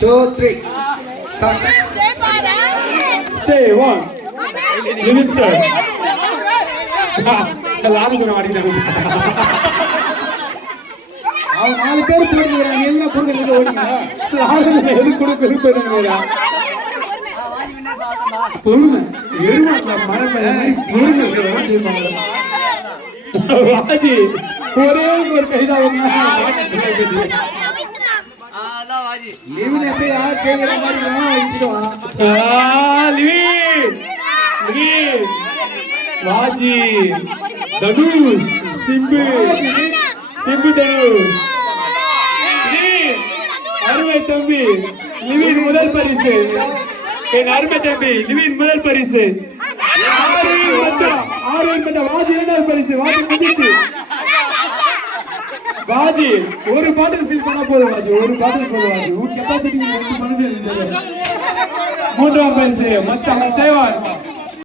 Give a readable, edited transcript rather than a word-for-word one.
2, 3. Stay, one. Limit, sir. எல்லாரும் அடிக்கிறாங்க. அவன் 4 பேர் போடுறாங்க எல்லாம் போடுறது ஓடிங்க. எது கூட பெருப்பேறா பொறுமை எருமாட்டா மரமே வாஜி ஒரே ஒரு கைதான் லிவின் யார் கேட்கிற மாதிரி வச்சிடுவான். வாஜி தனுஷ் சிம்பு சிம்பு தனுஷ் அருமை தம்பி லிவின் முதல் பரிசு. என் அருமை தம்பி லிவின் முதல் பரிசு. 6 வாஜி இரண்டாவது பரிசு. வாஜி முடிச்சு வாஜி ஒரு பாட்டில் ஃபீல் பண்ண போதும். வாஜி ஒரு பாட்டில் போதும். வாஜி உன் கெப்பாசிட்டி 2 மனுஷன். மூன்றாம் பரிசு மச்சான் சேவா